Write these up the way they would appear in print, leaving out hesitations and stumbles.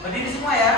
Berdiri semua ya.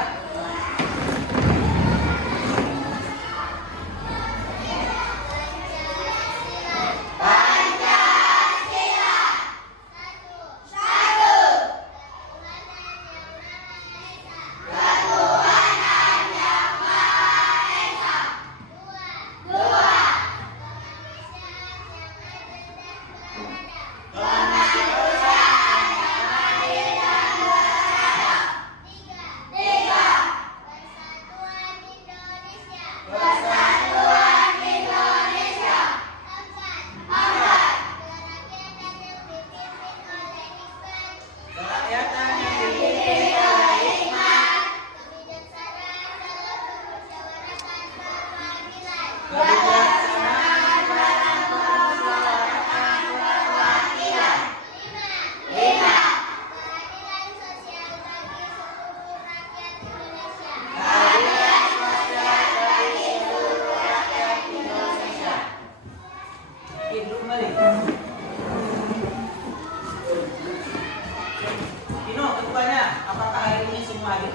Dino, ketuanya, apakah hari ini semua hadir?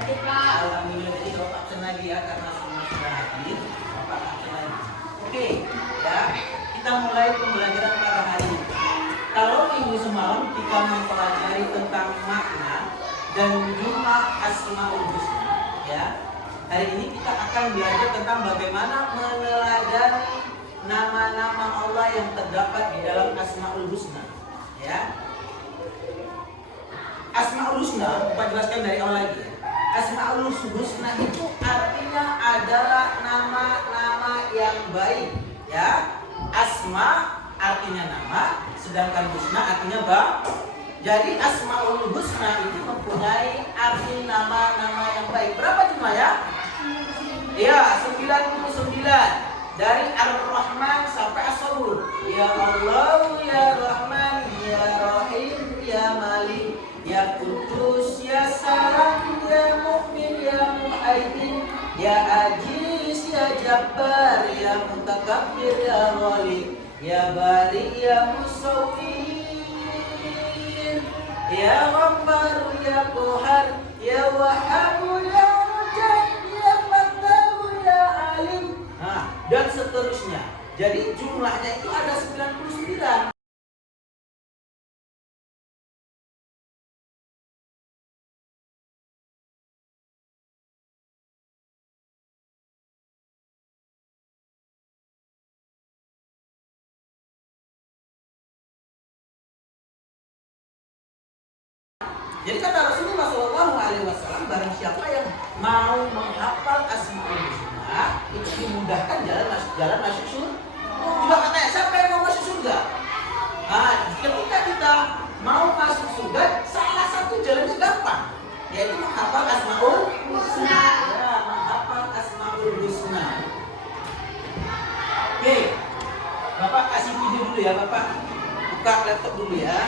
Hadir, Pak. Alhamdulillah, jadi Bapak absen lagi ya, karena semua sudah hadir. Bapak absen lagi. Oke, ya, kita mulai pembelajaran pada hari ini. Kalau minggu semalam kita mempelajari tentang makna dan jumlah asmaul husna, ya. Hari ini kita akan belajar tentang bagaimana meneladani nama-nama Allah yang terdapat di dalam asmaul husna, ya. Asmaul husna, Bapak jelaskan dari awal lagi. Asmaul husna itu artinya adalah nama-nama yang baik, ya. Asma artinya nama, sedangkan husna artinya baik. Jadi asmaul husna itu mempunyai arti nama-nama yang baik. Berapa jumlahnya? Iya, 99. Dari Ar-Rahman sampai As-Sabur. Ya Allah, Ya Rahman, Ya Rahim, Ya Malik, Ya Kudus, Ya Salam, Ya Mu'min, Ya Muhaimin, Ya Aziz, Ya Jabbar, Ya Mutakabbir, Ya Wali, Ya Bari, Ya Musawwir, Ya Ghaffar, Ya Qahar, Ya Wahhab, Ya Rajab, Ya Fattah, Ya Alim, dan seterusnya. Jadi jumlahnya itu ada 99. Jadi kata Rasulullah SAW, barang siapa yang mau menghafal asmaul husna itu dimudahkan jalan masuk surga. Juga katanya siapa yang mau masuk surga? Ketika kita mau masuk surga, salah satu jalannya gampang, yaitu menghafal asmaul husna. Ya, menghafal asmaul husna. Oke, Bapak kasih video dulu ya, Bapak buka laptop dulu ya.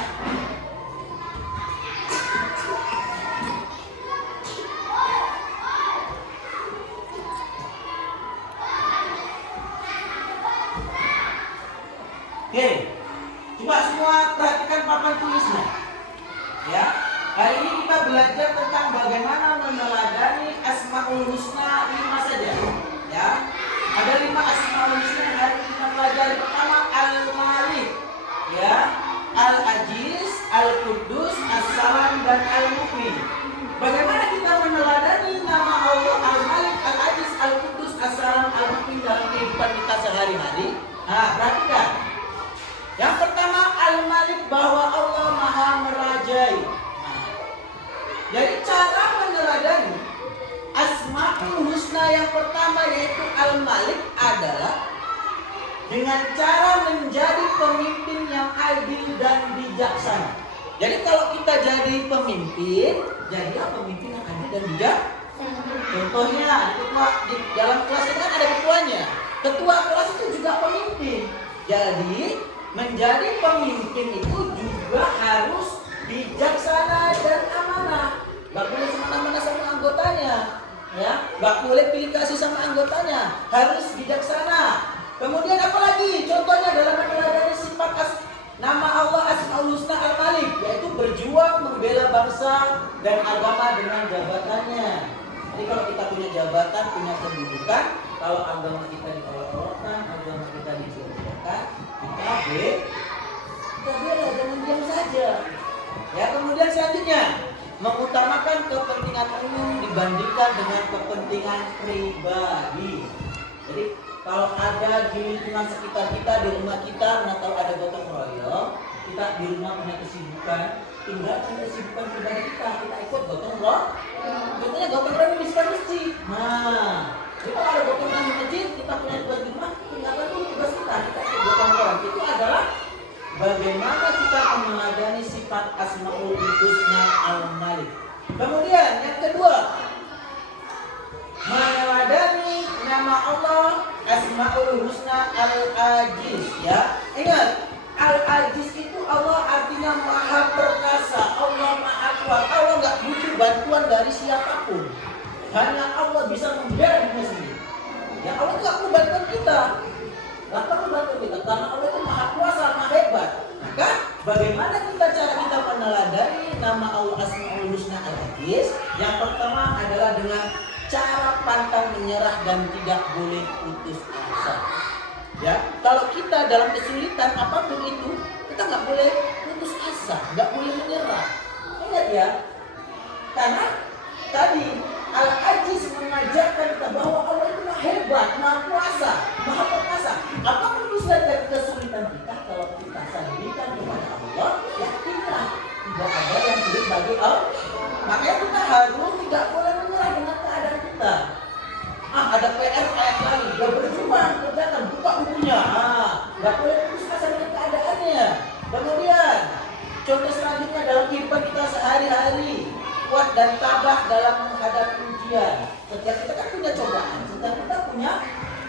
Oke, coba semua perhatikan papan tulisnya. Ya, hari ini kita belajar tentang bagaimana meneladani asmaul husna 5 saja. Ya, ada 5 asmaul husna yang hari ini kita pelajari. Pertama Al-Malik, ya, Al-Aziz, Al-Qudus, As-Salam, dan Al-Mu'min. Bagaimana kita meneladani nama Allah Al-Malik, Al-Aziz, Al-Qudus, As-Salam, Al-Mu'min dalam kehidupan kita sehari-hari? Perhatikan. Yang pertama Al-Malik, bahwa Allah Maha Merajai. Jadi cara meneladani Asmaul Husna yang pertama yaitu Al-Malik adalah dengan cara menjadi pemimpin yang adil dan bijaksana. Jadi kalau kita jadi pemimpin, jadilah pemimpin yang adil dan bijaksana. Contohnya di dalam kelas ini kan ada ketuanya. Ketua kelas itu juga pemimpin. Jadi menjadi pemimpin itu juga harus bijaksana dan amanah. Gak boleh semena-mena sama anggotanya, ya. Gak boleh pilih kasih sama anggotanya. Harus bijaksana. Kemudian apa lagi? Contohnya dalam meneladani sifat nama Allah Asmaul Husna Al-Malik, yaitu berjuang berjuang membela bangsa dan agama dengan jabatannya. Jadi kalau kita punya jabatan, punya kedudukan, kalau agama kita diolok-olokkan, agama kita dijauhkan, kita bela, jangan diam saja. Ya, kemudian selanjutnya mengutamakan kepentingan umum dibandingkan dengan kepentingan pribadi. Jadi kalau ada di lingkungan sekitar kita, di rumah kita, atau ada gotong royong, kita di rumah punya kesibukan, tinggalkan kesibukan pribadi kita ikut gotong royong. Contohnya gotong royong di sekitar masjid. Nah, jadi kalau ada gotong royong di masjid, kita punya tugas di rumah, tinggalkan dulu tugas kita ikut gotong royong. Itu adalah bagaimana kita meneladani sifat Asmaul Husna Al-Malik. Kemudian yang kedua, meneladani nama Allah Asmaul Husna Al-Ajiz. Ya, ingat, Al-Ajiz itu Allah artinya maha perkasa, Allah maha kuat. Allah nggak butuh bantuan dari siapapun. Hanya Allah bisa membela dirinya sendiri. Ya, Allah nggak perlu bantuan kita. Nggak perlu bantuan kita karena Allah itu maha kuasa, maha hebat. Maka bagaimana cara kita meneladani nama Allah Asmaul Husna Al-Ajiz? Yang pertama adalah dengan cara pantang menyerah dan tidak boleh putus asa. Ya, kalau kita dalam kesulitan apapun itu, kita nggak boleh putus asa, nggak boleh menyerah. Ingat ya, karena tadi Al-Ajiz mengajarkan kita bahwa Allah itu maha hebat, maha kuasa, maha perkasa. Apapun bisa dari kesulitan kita, kalau kita sandingkan kepada Allah, yakinlah tidak ada yang sulit bagi Allah. Makanya kita harus tidak boleh menyerah dengan keadaan kita. Ada PR lagi, gak berjuang, kerjakan, buka bukunya. Gak boleh putus asa dengan keadaannya. Kemudian, contoh selanjutnya dalam kehidupan kita sehari-hari, kuat dan tabah dalam menghadapi ujian. Setiap kita kan punya cobaan, setiap kita punya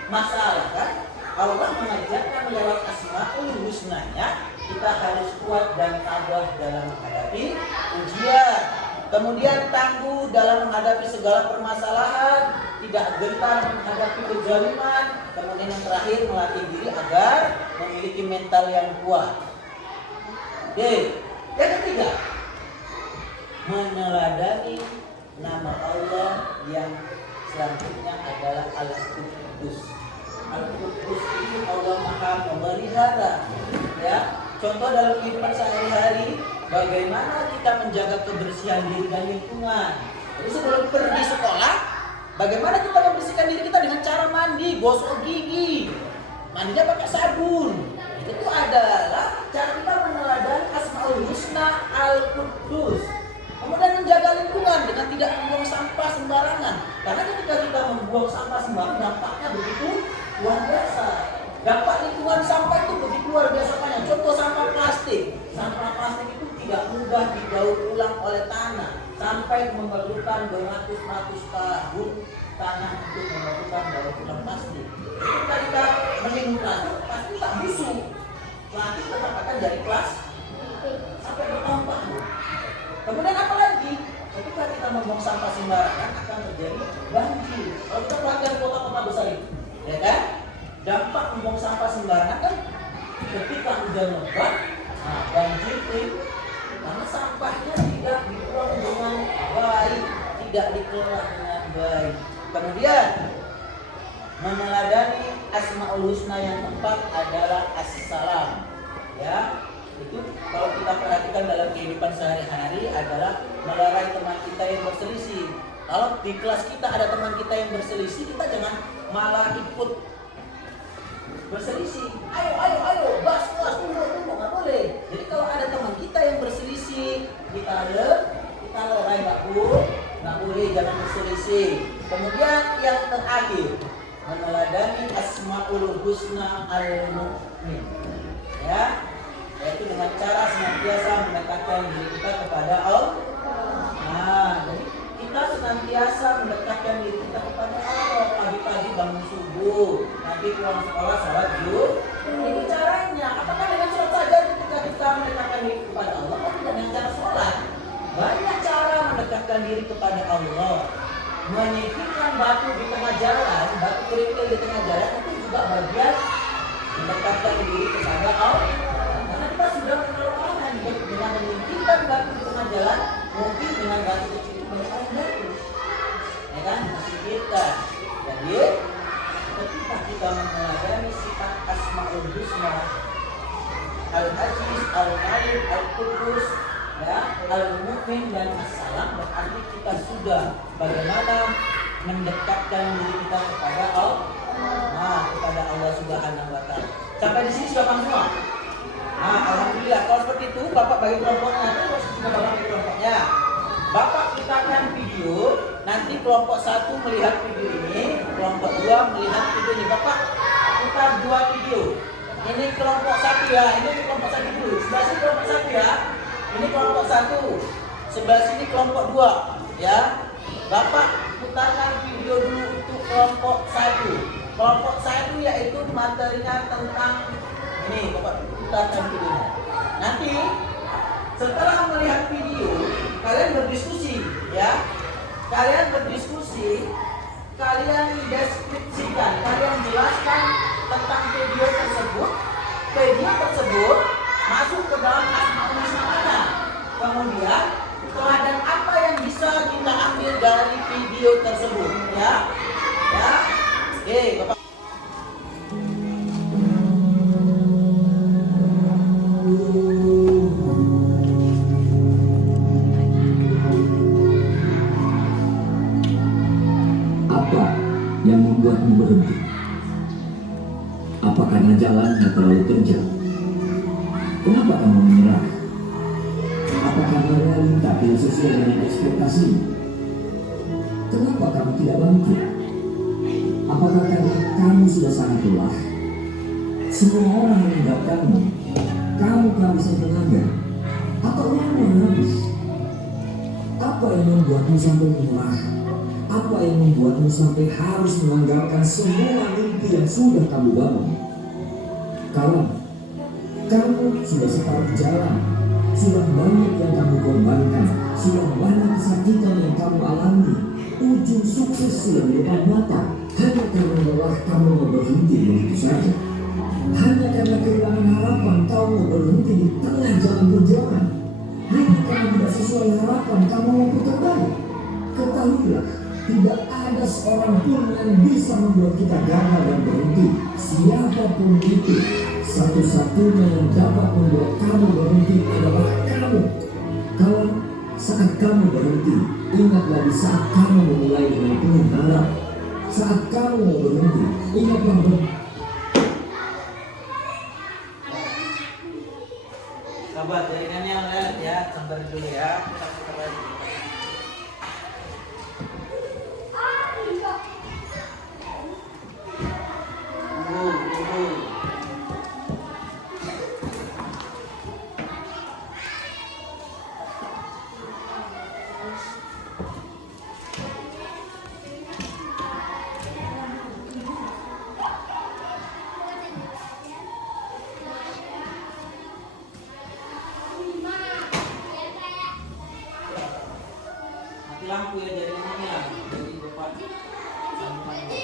masalah kan. Allah mengajarkan lewat Asmaul Husnanya, kita harus kuat dan tabah dalam menghadapi ujian. Kemudian tangguh dalam menghadapi segala permasalahan, tidak gentar menghadapi kezaliman. Kemudian yang terakhir, melatih diri agar memiliki mental yang kuat. Oke, yang ketiga, meneladani nama Allah yang selanjutnya adalah Al-Quddus. Al-Quddus itu Allah Maha Memelihara. Ya, contoh dalam kehidupan sehari-hari, bagaimana kita menjaga kebersihan diri dan lingkungan. Jadi sebelum pergi sekolah, bagaimana kita membersihkan diri kita dengan cara mandi, gosok gigi, mandinya pakai sabun. Itu adalah cara kita meneladani Asmaul Husna Al-Quddus. Kemudian menjaga lingkungan dengan tidak membuang sampah sembarangan. Karena ketika kita membuang sampah sembarangan, dampaknya begitu luar biasa. Dampak lingkungan sampah itu begitu luar biasa banyak. Contoh sampah plastik. Sampah plastik itu tidak mudah didaur ulang oleh tanah. Sampai memerlukan beratus-ratus tahun tanah untuk melakukan daur ulang plastik. Ketika kita minum plastik, pasti tak busuk. Plastik tetap akan dari plastik sampai bertahun-tahun. Kemudian apa lagi? Ketika kita membuang sampah sembarangan akan terjadi banjir. Kalau kita perhatikan kota-kota besar itu, ya kan? Dampak membuang sampah sembarangan kan ketika hujan lebat, banjir itu karena sampahnya tidak dibuang dengan baik, tidak dikelola dengan baik. Kemudian meneladani Asmaul Husna yang keempat adalah As-Salam. Ya, itu kalau kita perhatikan dalam kehidupan sehari-hari adalah melerai teman kita yang berselisih. Kalau di kelas kita ada teman kita yang berselisih, kita jangan malah ikut berselisih. Ayo, bahas kelas, tunggu, nggak boleh. Jadi kalau ada teman kita yang berselisih, kita lerai, nggak boleh, jangan berselisih. Kemudian yang terakhir, meneladani Asmaul Husna Al-Mu'min. Ya, yaitu dengan cara senantiasa mendekatkan diri kita kepada Allah. Jadi kita senantiasa mendekatkan diri kita kepada Allah. Pagi-pagi bangun subuh, nanti pulang sekolah sholat zuhur. Ini caranya. Apakah dengan sholat saja ketika kita mendekatkan diri kepada Allah? Atau tidak dengan cara sholat? Banyak cara mendekatkan diri kepada Allah. Menyingkirkan batu di tengah jalan, batu kerikil di tengah jalan itu juga bagian mendekatkan diri kepada Allah. Karena kita sudah mengenal Allah dengan menyingkirkan batu di tengah jalan, mungkin dengan batu kecil itu banyak orang jatuh, ya kan? Menyingkirkan. Jadi ketika kita meneladani sifat Asmaul Husna, Al-Aziz, Al-Malik, Al-Qudus, ya, Al-Mu'min dan As-Salam, berarti kita sudah bagaimana mendekatkan diri kita kepada Allah, kepada Allah Subhanahu wa Ta'ala. Sampai di sini sudah paham semua? Nah, alhamdulillah. Kalau seperti itu, Bapak bagi kelompoknya. Sudah Bapak bagi kelompoknya. Bapak putarkan video. Nanti kelompok 1 melihat video ini, kelompok 2 melihat video ini. Bapak putar 2 video. Ini kelompok 1 ya. Ini kelompok 1 dulu. Sebelah sini kelompok 1 ya. Ini kelompok 1. Sebelah sini kelompok 2 ya. Bapak putarkan video dulu untuk kelompok 1. Kelompok 1 yaitu materinya tentang ini. Bapak putarkan videonya. Nanti setelah melihat video, kalian berdiskusi ya. Kalian berdiskusi, kalian deskripsikan, kalian jelaskan tentang video tersebut. Video tersebut masuk ke dalam Asmaul Husna mana? Kemudian teladan apa yang bisa kita ambil dari video tersebut ya? Ya. Oke, Bapak. Apa yang membuatmu berhenti? Apa karena jalannya terlalu terjal? Kenapa kamu menyerah? Apa karena realita tidak sesuai dengan ekspektasi? Kenapa kamu tidak bangkit? Apakah karena kamu sudah sangat lelah? Semua orang meninggalkanmu, kamu kehabisan tenaga, atau uangmu habis? Apa yang membuatmu sampai menyerah? Apa yang membuatmu sampai harus menanggalkan semua mimpi yang sudah kamu bangun? Kamu sudah separuh jalan, sudah banyak yang kamu korbankan, sudah banyak kesakitan yang kamu alami. Ujung sukses sudah di depan mata. Hanya karena lelah kamu mau berhenti begitu saja. Hanya karena kehilangan harapan kamu mau berhenti di tengah jalan perjuangan. Hanya karena tidak sesuai harapan kamu mau putar balik. Ketahuilah, tidak ada seorang pun yang bisa membuat kita gagal dan berhenti. Siapapun itu, satu-satunya yang dapat membuat kamu berhenti adalah kamu. Kawan, saat kamu berhenti, ingatlah di saat kamu memulai dengan penuh harap. Saat kamu mau berhenti, ingatlah Sahabat, jaringannya lihat ya, sabar dulu ya. Kita putar lagi. Mati lampu ya, jaringannya lah. Jadi Bapak sambungan dulu.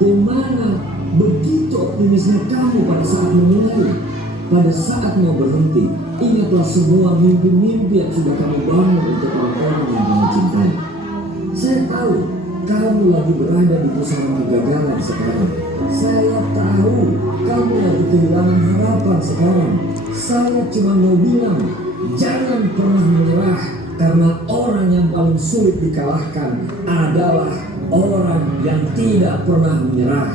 Bagaimana begitu optimisnya kamu pada saat memulai, pada saat mau berhenti? Ingatlah semua mimpi-mimpi yang sudah kamu bangun untuk orang-orang yang kamu cintai. Saya tahu kamu lagi berada di pusaran kegagalan sekarang. Saya tahu kamu lagi kehilangan harapan sekarang. Saya cuma mau bilang, jangan pernah menyerah, karena orang yang paling sulit dikalahkan adalah orang yang tidak pernah menyerah.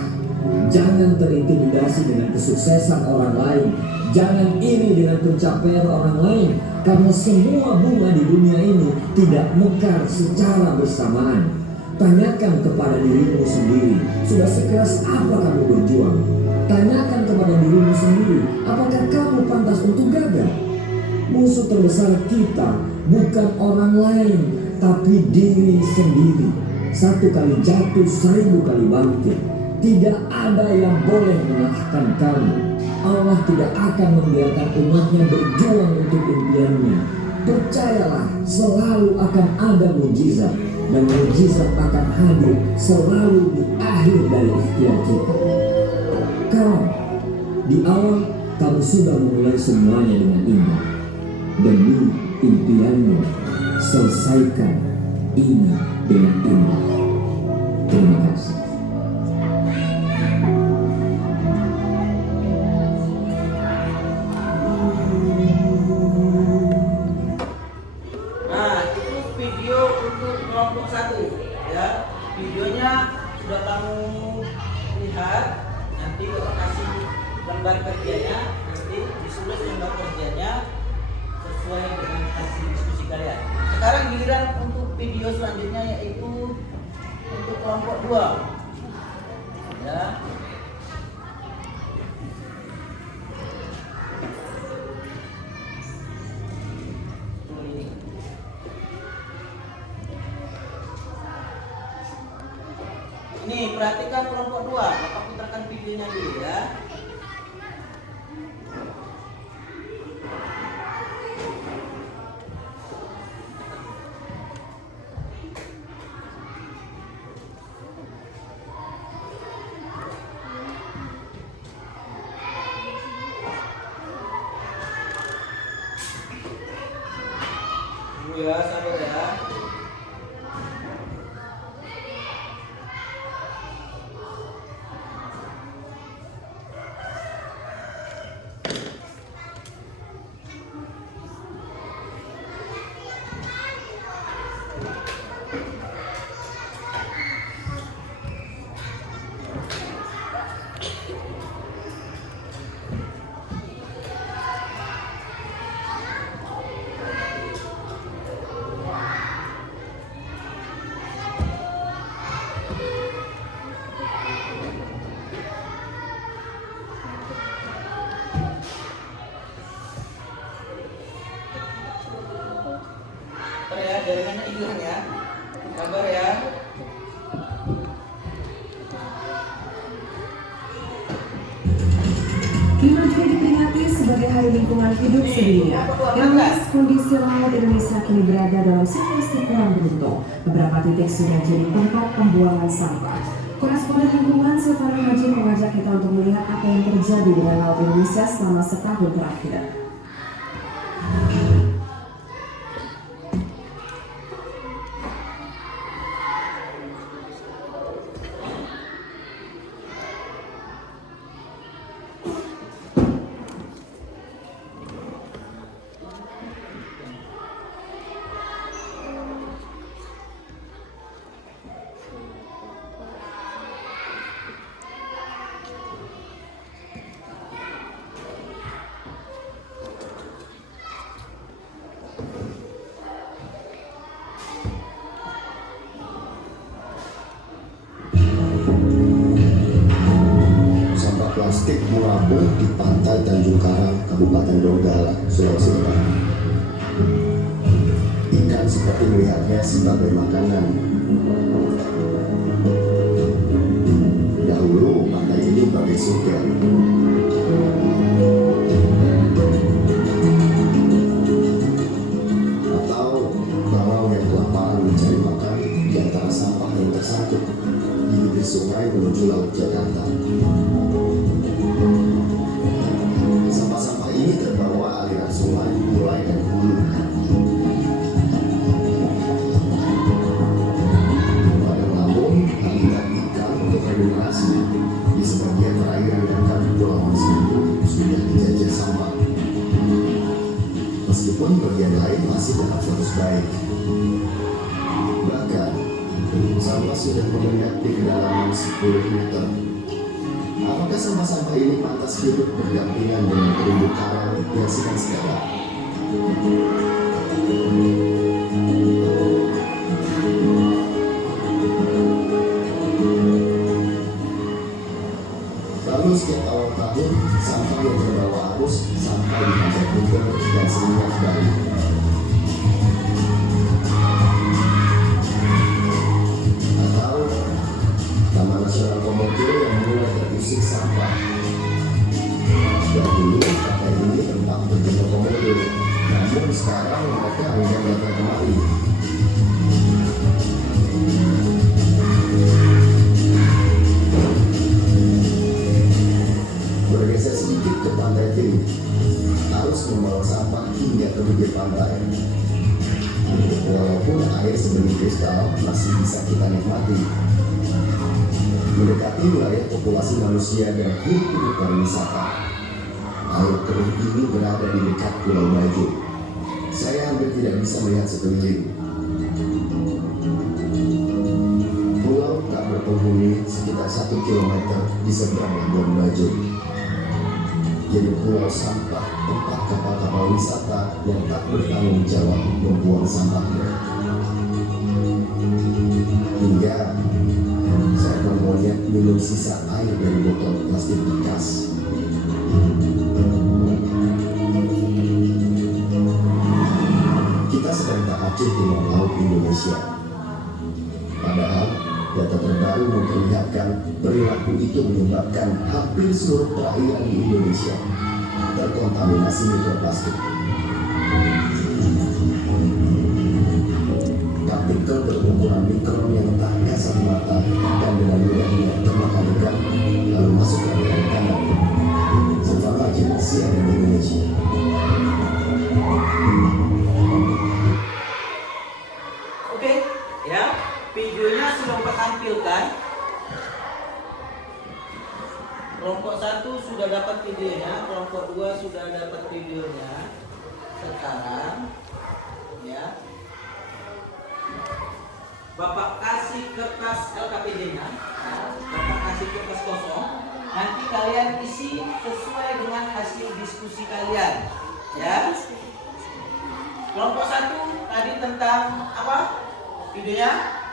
Jangan terintimidasi dengan kesuksesan orang lain. Jangan iri dengan pencapaian orang lain, karena semua bunga di dunia ini tidak mekar secara bersamaan. Tanyakan kepada dirimu sendiri, sudah sekeras apa kamu berjuang? Tanyakan kepada dirimu sendiri, apakah kamu pantas untuk gagal? Musuh terbesar kita bukan orang lain, tapi diri sendiri. 1 kali jatuh, 1000 kali bangkit. Tidak ada yang boleh mengalahkan kamu. Allah tidak akan membiarkan umatnya berjuang untuk impiannya. Percayalah, selalu akan ada mujizat, dan mujizat akan hadir selalu di akhir dari ikhtiar kita. Kawan, di awal kamu sudah memulai semuanya dengan indah. Demi impianmu, selesaikan ini dengan indah. Terima kasih. Nah, itu video untuk kelompok 1 ya. Videonya sudah kamu lihat. Nanti kita kasih lembar kerjanya, nanti disulis lembar kerjanya sesuai dengan hasil diskusi kalian. Sekarang giliran untuk video selanjutnya, yaitu untuk kelompok 2 ya. Ini perhatikan kelompok 2. Bapak putarkan videonya dulu ya. Dulu ya, sabar ya. Ya, jaringannya hilang ya. Sabar ya. Jumat juga diperingati sebagai Hari Lingkungan Hidup Sedunia. Ironis, kondisi laut Indonesia kini berada dalam situasi kurang beruntung. Beberapa titik sudah jadi tempat pembuangan sampah. Koresponden lingkungan Silvana Haji mengajak kita untuk melihat apa yang terjadi dengan laut Indonesia selama setahun terakhir. Plastik mengapung di pantai Tanjung Karang, Kabupaten Donggala, Sulawesi Tenggara. Ikan seperti melihatnya sebagai makanan. Dahulu pantai ini bagai surga. Atau bawang yang kelaparan mencari makan di antara sampah yang tersangkut di bibir sungai menuju laut Jakarta. Sampah-sampah ini terbawa aliran sungai mulai dari hulu. Padang Lampung, habitat ikan untuk regenerasi di sebagian perairan dekat Pulau Seribu sudah dijajah sampah. Meskipun bagian lain masih dalam status baik. Bahkan, sampah sudah mengendap di kedalaman 10 meter. Apakah sampah-sampah ini pantas hidup berdampingan dengan terumbu karang yang sedang sekarang? yang membawa arus sampai di Pantai Kuta dan Seminyak Bali. Atau Taman Nasional Komodo yang mulai terusik sampah. Dahulu pantai ini tempat berjemur komodo, namun sekarang mereka hanya datang kemari. Bergeser sedikit ke pantai T, harus membawa sampah hingga ke bibir pantai. Walaupun air sebening kristal masih bisa kita nikmati. Mendekati wilayah populasi manusia dan hidup pariwisata. Air keruh ini berada di dekat Pulau Bajo. Saya hampir tidak bisa melihat sekeliling. Pulau tak berpenghuni sekitar 1 kilometer di seberang Labuan Bajo. Jadi pulau sampah, tempat kapal-kapal wisata yang tak bertanggung jawab membuang sampahnya. Hingga seekor monyet minum sisa air dari botol plastik bekas. Kita sedang tak acuh timur laut Indonesia. Padahal data terbaru memperlihatkan perilaku itu menyebabkan hampir seluruh perairan di Indonesia terkontaminasi mikroplastik. Partikel berukuran mikron yang tak kasat mata dan dengan mudahnya termakan ikan lalu masuk ke aliran tanah. Sefana CNN Indonesia. Oke, ya, videonya sudah Pak tampilkan. Kelompok 1 sudah dapat videonya, kelompok 2 sudah dapat videonya. Sekarang, ya, Bapak kasih kertas LKPD-nya, ya, Bapak kasih kertas kosong. Nanti kalian isi sesuai dengan hasil diskusi kalian, ya. Kelompok 1 tadi tentang apa? Videonya?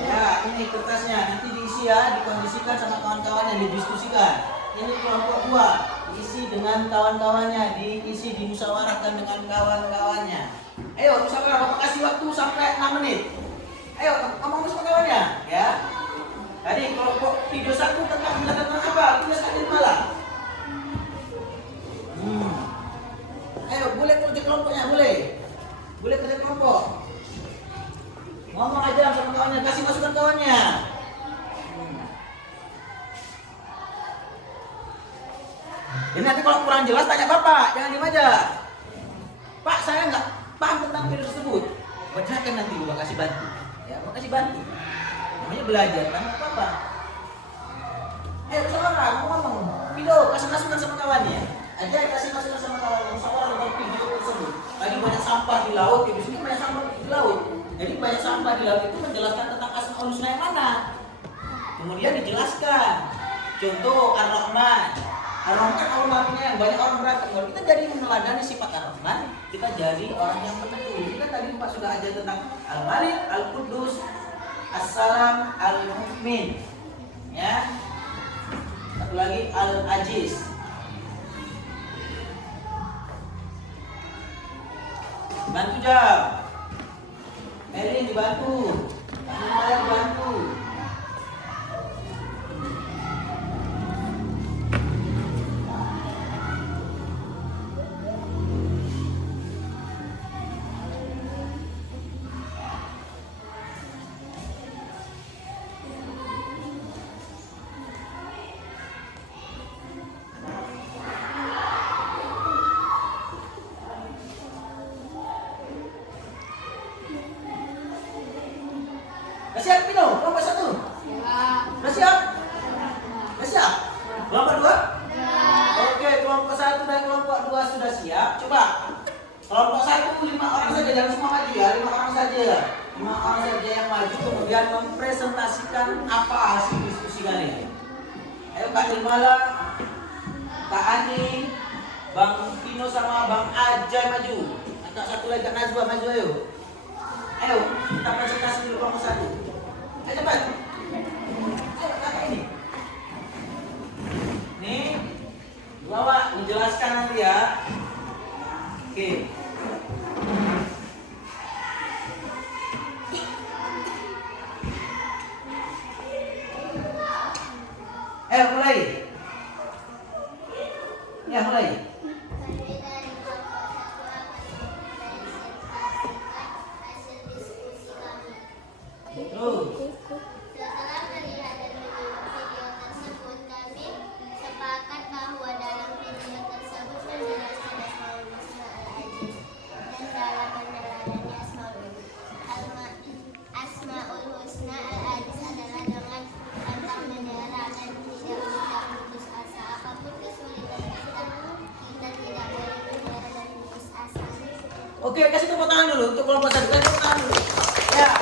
Ya, ini kertasnya. Nanti diisi ya, dikondisikan sama kawan-kawan yang didiskusikan. Ini kelompok 2, diisi dengan kawan-kawannya, diisi dimusyawarahkan dengan kawan-kawannya. Ayo, musyawarah, Bapak kasih waktu sampai 6 menit. Ayo, ngomong sama kawannya, ya. Tadi kelompok video 1 tentang apa? Tulis aja malah. Ayo, boleh kerja kelompoknya, boleh. Boleh kerja kelompok. Ngomong aja sama kawannya, kasih masukan kawannya. Jadi nanti kalau kurang jelas tanya Bapak, jangan diem aja. Pak, saya nggak paham tentang video tersebut. Bacakan nanti Bapak kasih bantu. Ya, Bapak kasih bantu. Namanya belajar kan apa? Ayo musyawarah, ngomong. Video, kasih masukan sama kawannya. Aja kasih masukan sama kawannya. Musyawarah tentang video tersebut. Lagi banyak sampah di laut, di sini banyak sampah di laut. Jadi banyak sampah di laut itu menjelaskan tentang Asmaul Husna yang mana. Kemudian dijelaskan. Contoh Ar-Rahman. Ar-Rahman kan Allahnya yang banyak orang berantem. Kalau kita jadi meneladani sifat Ar-Rahman, kita jadi orang yang betul. Kita tadi Pak sudah ajar tentang Al-Malik, Al-Qudus, As-Salam, Al-Mu'min. Ya. Satu lagi Al-Aziz. Bantu jawab. Erin dibantu. Maya dibantu. Udah siap minum? Kelompok 1? Udah siap? Udah siap? Kelompok 2? Oke, kelompok 1 dan kelompok 2 sudah siap. Coba kelompok 1 5 orang saja, jangan semua maju ya, 5 orang saja. 5 orang saja yang maju kemudian mempresentasikan apa hasil diskusi kalian. Ayo Kak Ilmala, Kak Ani, Bang Tino sama Bang Ajay maju. Kak satu lagi Kak Nazwa maju ayo. Ayo, kita presentasi dulu kelompok 1. Ayo cepat. Ayo kakak ini. Nih, Bapak menjelaskan nanti ya. Oke. Mulai. Ya, mulai. Terus. Setelah melihat dan menyimak video tersebut, kami sepakat bahwa dalam video tersebut menjelaskan Asmaul Husna Al-Aziz dan dalam meneladani Asmaul Husna Al-Aziz adalah dengan pantang menyerah dan tidak mudah putus asa. Apapun kesulitan kita tidak boleh menyerah dan putus asa. Oke, kasih tepuk tangan dulu untuk kelompok satu. Kasih tepuk tangan dulu. Ya.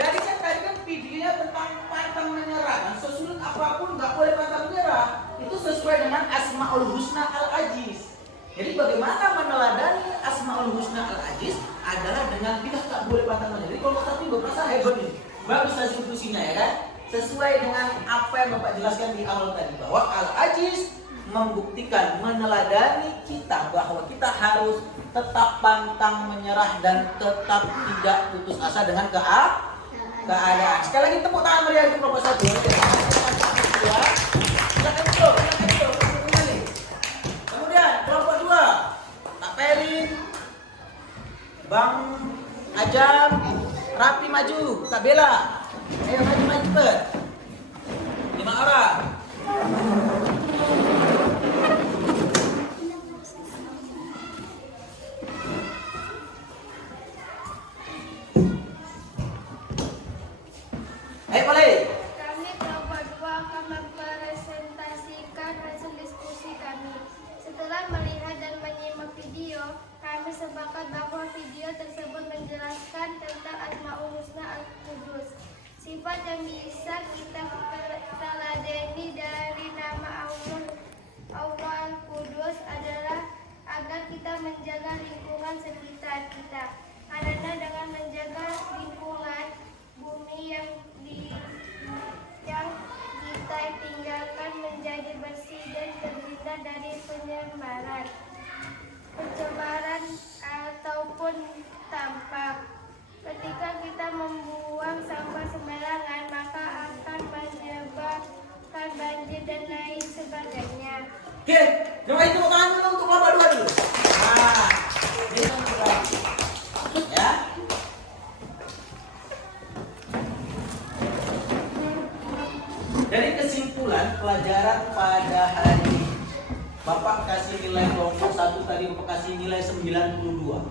Jadi kan tadi kan videonya tentang pantang menyerah. Dan sesulit apapun nggak boleh pantang menyerah. Itu sesuai dengan Asmaul Husna Al-Aziz. Jadi bagaimana meneladani Asmaul Husna Al-Aziz adalah dengan kita nggak boleh pantang menyerah. Jadi kelompok satu gue merasa hebat nih. Bagus diskusinya ya kan. Sesuai dengan apa yang Bapak jelaskan di awal tadi bahwa Al-Aziz membuktikan, meneladani kita bahwa kita harus tetap pantang menyerah dan tetap tidak putus asa dengan keadaan. Sekali lagi tepuk tangan meriah untuk kelompok satu. Silakan dulu, kembali. Kemudian kelompok dua, Kak Perin, Bang Ajam, rapi maju, Kak Bella. Ayo maju cepet. 5 orang. Ayo boleh. Kami kelompok 2 akan mempresentasikan hasil diskusi kami. Setelah melihat dan menyimak video, kami sepakat bahwa video tersebut menjelaskan tentang Asmaul Husna Al-Qudus. Sifat yang bisa kita teladani dari nama Allah Al-Qudus adalah agar kita menjaga lingkungan sekitar kita. Karena dengan menjaga lingkungan bumi yang kita tinggalkan menjadi bersih dan terhindar dari pencemaran ataupun tampak. Ketika kita membuang sampah sembarangan, maka akan menyebabkan banjir dan lain sebagainya. Oke, coba itu tangan dulu untuk kelompok dua dulu. Nah, ini ya. Dari kesimpulan pelajaran pada hari ini, Bapak kasih nilai kelompok 1 tadi Bapak kasih nilai 92.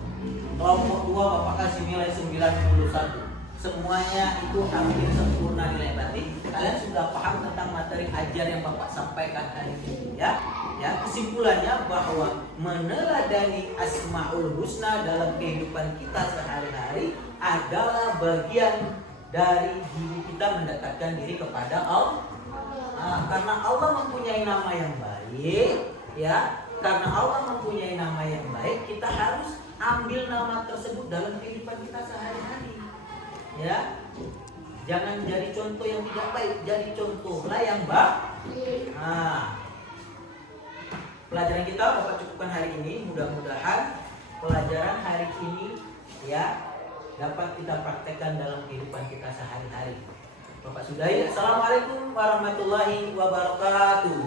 Kelompok 2 Bapak kasih nilai 91. Semuanya itu hampir sempurna nilai. Berarti kalian sudah paham tentang materi ajar yang Bapak sampaikan hari ini ya. Ya, kesimpulannya bahwa meneladani Asmaul Husna dalam kehidupan kita sehari-hari adalah bagian dari diri kita mendekatkan diri kepada Allah. Karena Allah mempunyai nama yang baik, ya. Karena Allah mempunyai nama yang baik, kita harus ambil nama tersebut dalam kehidupan kita sehari-hari. Ya. Jangan jadi contoh yang tidak baik, jadi contohlah yang baik. Pelajaran kita Bapak cukupkan hari ini. Mudah-mudahan pelajaran hari ini ya dapat kita praktekkan dalam kehidupan kita sehari-hari. Bapak sudahi. Assalamualaikum warahmatullahi wabarakatuh.